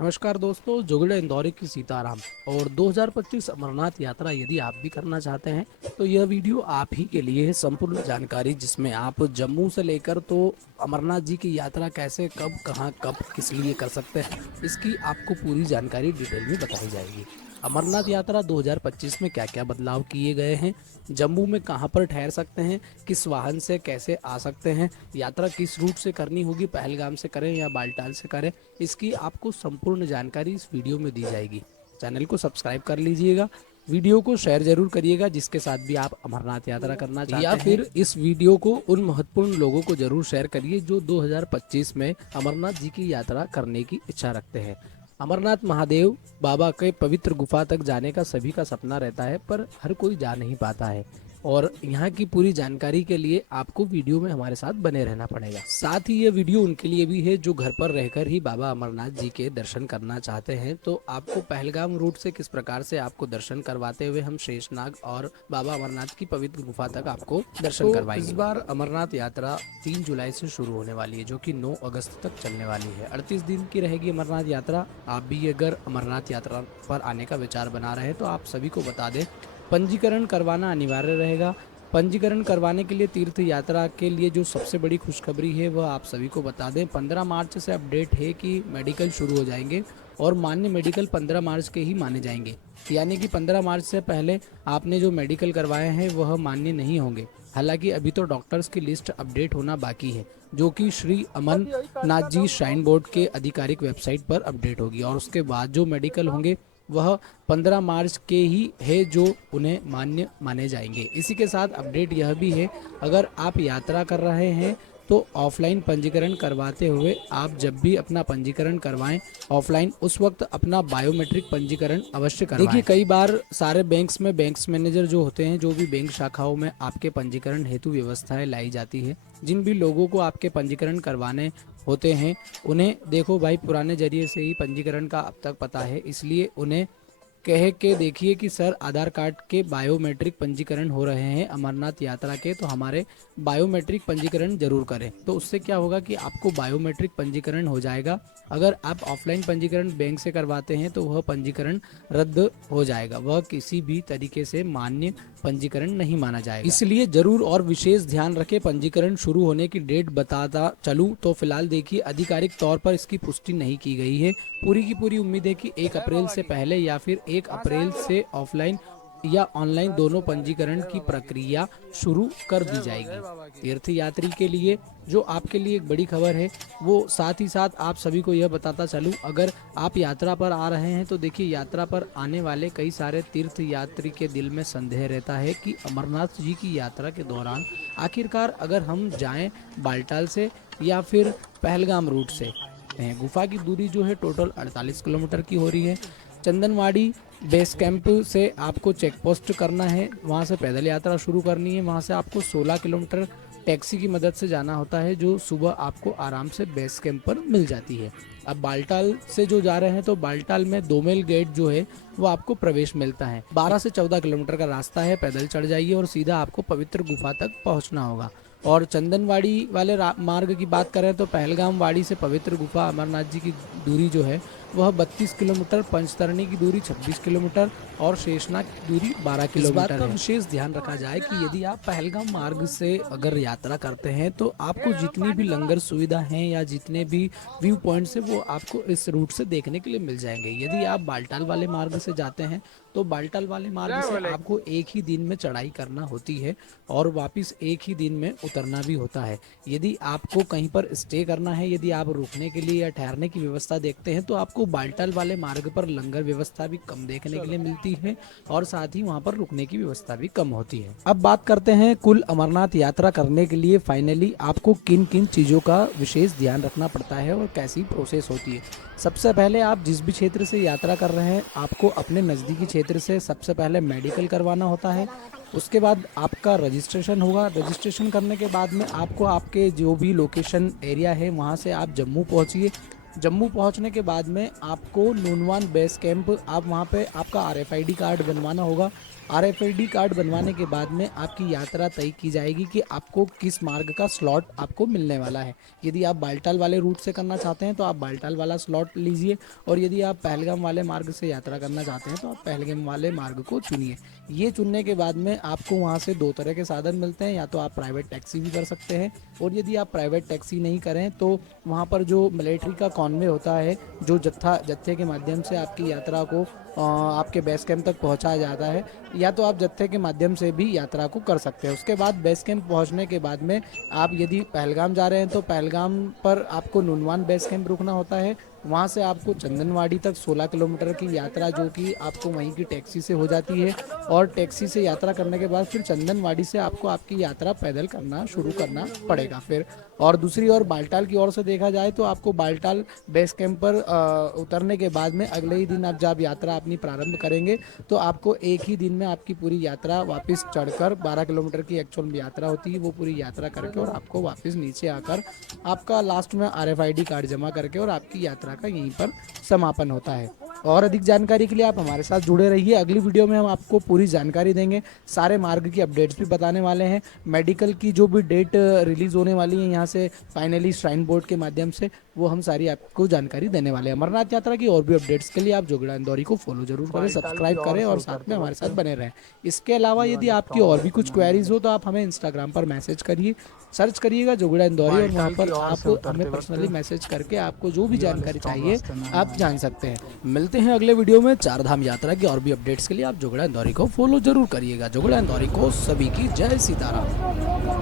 नमस्कार दोस्तों, जुगड़े इंदौरी की सीताराम और 2025 अमरनाथ यात्रा यदि आप भी करना चाहते हैं तो यह वीडियो आप ही के लिए है। संपूर्ण जानकारी जिसमें आप जम्मू से लेकर तो अमरनाथ जी की यात्रा कैसे, कब, कहां, कब, किस लिए कर सकते हैं, इसकी आपको पूरी जानकारी डिटेल में बताई जाएगी। अमरनाथ यात्रा 2025 में क्या क्या बदलाव किए गए हैं, जम्मू में कहां पर ठहर सकते हैं, किस वाहन से कैसे आ सकते हैं, यात्रा किस रूट से करनी होगी, पहलगाम से करें या बालटाल से करें, इसकी आपको संपूर्ण जानकारी इस वीडियो में दी जाएगी। चैनल को सब्सक्राइब कर लीजिएगा, वीडियो को शेयर जरूर करिएगा जिसके साथ भी आप अमरनाथ यात्रा करना चाहते हैं, या फिर इस वीडियो को उन महत्वपूर्ण लोगों को जरूर शेयर करिए जो 2025 में अमरनाथ जी की यात्रा करने की इच्छा रखते हैं। अमरनाथ महादेव बाबा के पवित्र गुफा तक जाने का सभी का सपना रहता है, पर हर कोई जा नहीं पाता है और यहाँ की पूरी जानकारी के लिए आपको वीडियो में हमारे साथ बने रहना पड़ेगा। साथ ही ये वीडियो उनके लिए भी है जो घर पर रहकर ही बाबा अमरनाथ जी के दर्शन करना चाहते हैं। तो आपको पहलगाम रूट से किस प्रकार से आपको दर्शन करवाते हुए हम शेषनाग और बाबा अमरनाथ की पवित्र गुफा तक आपको दर्शन करवाएंगे। इस बार अमरनाथ यात्रा 3 जुलाई से शुरू होने वाली है, जो कि 9 अगस्त तक चलने वाली है। 38 दिन की रहेगी अमरनाथ यात्रा। आप भी अगर अमरनाथ यात्रा पर आने का विचार बना रहे हैं तो आप सभी को बता दें, पंजीकरण करवाना अनिवार्य रहेगा। पंजीकरण करवाने के लिए तीर्थ यात्रा के लिए जो सबसे बड़ी खुशखबरी है वह आप सभी को बता दें, 15 मार्च से अपडेट है कि मेडिकल शुरू हो जाएंगे और मान्य मेडिकल 15 मार्च के ही माने जाएंगे। यानी कि 15 मार्च से पहले आपने जो मेडिकल करवाए हैं वह मान्य नहीं होंगे। हालांकि अभी तो डॉक्टर्स की लिस्ट अपडेट होना बाकी है, जो कि श्री अमरनाथ जी श्राइन बोर्ड के आधिकारिक वेबसाइट पर अपडेट होगी और उसके बाद जो मेडिकल होंगे वह 15 मार्च के ही है जो उन्हें मान्य माने जाएंगे। इसी के साथ अपडेट यह भी है, अगर आप यात्रा कर रहे हैं तो ऑफलाइन पंजीकरण करवाते हुए आप जब भी अपना पंजीकरण करवाएं ऑफलाइन, उस वक्त अपना बायोमेट्रिक पंजीकरण अवश्य करवाएं। देखिए, कई बार सारे बैंक्स में बैंक्स मैनेजर जो होते हैं, जो भी बैंक शाखाओं में आपके पंजीकरण हेतु व्यवस्थाएं लाई जाती है, जिन भी लोगों को आपके पंजीकरण करवाने होते हैं उन्हें देखो भाई, पुराने जरिए से ही पंजीकरण का अब तक पता है, इसलिए उन्हें कह के देखिए कि सर आधार कार्ड के बायोमेट्रिक पंजीकरण हो रहे हैं अमरनाथ यात्रा के, तो हमारे बायोमेट्रिक पंजीकरण जरूर करें। तो उससे क्या होगा कि आपको बायोमेट्रिक पंजीकरण हो जाएगा। अगर आप ऑफलाइन पंजीकरण बैंक से करवाते हैं तो वह पंजीकरण रद्द हो जाएगा, वह किसी भी तरीके से मान्य पंजीकरण नहीं माना जाएगा। इसलिए जरूर और विशेष ध्यान रखें। पंजीकरण शुरू होने की डेट बताता चलूं तो फिलहाल देखिए, आधिकारिक तौर पर इसकी पुष्टि नहीं की गई है। पूरी की पूरी उम्मीद है कि 1 अप्रैल से पहले या फिर 1 अप्रैल से ऑफलाइन या ऑनलाइन दोनों पंजीकरण की प्रक्रिया शुरू कर दी जाएगी। तीर्थ यात्री के लिए जो आपके लिए एक बड़ी खबर है, वो साथ ही साथ आप सभी को यह बताता चलूं, अगर आप यात्रा पर आ रहे हैं तो देखिए, यात्रा पर आने वाले कई सारे तीर्थ यात्री के दिल में संदेह रहता है कि अमरनाथ जी की यात्रा के दौरान आखिरकार अगर हम जाएं बालटाल से या फिर पहलगाम रूट से, गुफा की दूरी जो है टोटल 48 किलोमीटर की हो रही है। चंदनवाड़ी बेस कैंप से आपको चेक पोस्ट करना है, वहाँ से पैदल यात्रा शुरू करनी है, वहाँ से आपको 16 किलोमीटर टैक्सी की मदद से जाना होता है, जो सुबह आपको आराम से बेस कैंप पर मिल जाती है। अब बालटाल से जो जा रहे हैं तो बालटाल में 2 मील गेट जो है वो आपको प्रवेश मिलता है। 12 से 14 किलोमीटर का रास्ता है, पैदल चढ़ जाइए और सीधा आपको पवित्र गुफा तक पहुंचना होगा। और चंदनवाड़ी वाले मार्ग की बात करें तो पहलगाम वाड़ी से पवित्र गुफा अमरनाथ जी की दूरी जो है वह 32 किलोमीटर, पंचतरणी की दूरी 26 किलोमीटर और शेषनाग की दूरी 12 किलोमीटर। इस बात का विशेष ध्यान रखा जाए कि यदि आप पहलगाम मार्ग से अगर यात्रा करते हैं तो आपको जितनी भी लंगर सुविधा है या जितने भी व्यू पॉइंट्स है वो आपको इस रूट से देखने के लिए मिल जाएंगे। यदि आप बालटाल वाले मार्ग से जाते हैं तो बालटाल वाले मार्ग से आपको एक ही दिन में चढ़ाई करना होती है और वापस एक ही दिन में उतरना भी होता है। यदि आपको कहीं पर स्टे करना है, यदि आप रुकने के लिए या ठहरने की व्यवस्था देखते हैं तो आपको बालटाल वाले मार्ग पर लंगर व्यवस्था भी कम देखने के लिए मिलती है और साथ ही वहां पर रुकने की व्यवस्था भी कम होती है। अब बात करते हैं कुल अमरनाथ यात्रा करने के लिए फाइनली आपको किन किन चीजों का विशेष ध्यान रखना पड़ता है और कैसी प्रोसेस होती है। सबसे पहले आप जिस भी क्षेत्र से यात्रा कर रहे हैं आपको अपने नज़दीकी क्षेत्र से सबसे पहले मेडिकल करवाना होता है। उसके बाद आपका रजिस्ट्रेशन होगा। रजिस्ट्रेशन करने के बाद में आपको आपके जो भी लोकेशन एरिया है वहाँ से आप जम्मू पहुँचिए। जम्मू पहुंचने के बाद में आपको नूनवान बेस कैंप, आप वहां पे आपका आरएफआईडी कार्ड बनवाना होगा। आरएफआईडी कार्ड बनवाने के बाद में आपकी यात्रा तय की जाएगी कि आपको किस मार्ग का स्लॉट आपको मिलने वाला है। यदि आप बालटाल वाले रूट से करना चाहते हैं तो आप बालटाल वाला स्लॉट लीजिए, और यदि आप पहलगाम वाले मार्ग से यात्रा करना चाहते हैं तो आप पहलगाम वाले मार्ग को चुनिए। ये चुनने के बाद में आपको वहाँ से दो तरह के साधन मिलते हैं, या तो आप प्राइवेट टैक्सी भी कर सकते हैं, और यदि आप प्राइवेट टैक्सी नहीं करें तो वहाँ पर जो मिलिट्री का कॉन्वे होता है, जो जत्थे के माध्यम से आपकी यात्रा को आपके बेस कैंप तक पहुंचाया जाता है, या तो आप जत्थे के माध्यम से भी यात्रा को कर सकते हैं। उसके बाद बेस कैंप पहुंचने के बाद में आप यदि पहलगाम जा रहे हैं तो पहलगाम पर आपको नुनवान बेस कैंप रुकना होता है। वहाँ से आपको चंदनवाड़ी तक 16 किलोमीटर की यात्रा जो कि आपको वहीं की टैक्सी से हो जाती है, और टैक्सी से यात्रा करने के बाद फिर चंदनवाड़ी से आपको आपकी यात्रा पैदल करना शुरू करना पड़ेगा फिर। और दूसरी ओर बालटाल की ओर से देखा जाए तो आपको बालटाल बेस कैंप पर उतरने के बाद में अगले ही दिन आप जब यात्रा अपनी प्रारंभ करेंगे तो आपको एक ही दिन में आपकी पूरी यात्रा वापस चढ़कर 12 किलोमीटर की एक्चुअल में यात्रा होती है, वो पूरी यात्रा करके और आपको वापस नीचे आकर आपका लास्ट में आरएफआईडी कार्ड जमा करके और आपकी यात्रा का यहीं पर समापन होता है। और अधिक जानकारी के लिए आप हमारे साथ जुड़े रहिए। अगली वीडियो में हम आपको पूरी जानकारी देंगे, सारे मार्ग की अपडेट्स भी बताने वाले हैं, मेडिकल की जो भी डेट रिलीज होने वाली है यहाँ से फाइनली श्राइन बोर्ड के माध्यम से, वो हम सारी आपको जानकारी देने वाले हैं। अमरनाथ यात्रा की और भी अपडेट्स के लिए आप जोगड़ा इंदौरी को फॉलो जरूर करें, सब्सक्राइब करें और साथ में हमारे साथ बने रहें। इसके अलावा यदि आपकी और भी कुछ क्वेरीज हो तो आप हमें इंस्टाग्राम पर मैसेज करिए, सर्च करिएगा जोगड़ा इंदौरी, और वहाँ पर आप हमें पर्सनली मैसेज करके आपको जो भी जानकारी चाहिए आप जान सकते हैं। मिलते हैं अगले वीडियो में चार धाम यात्रा की और भी अपडेट्स के लिए आप जोगड़ा इंदौरी को फॉलो जरूर करिएगा। जोगड़ा इंदौरी को सभी की जय सीताराम।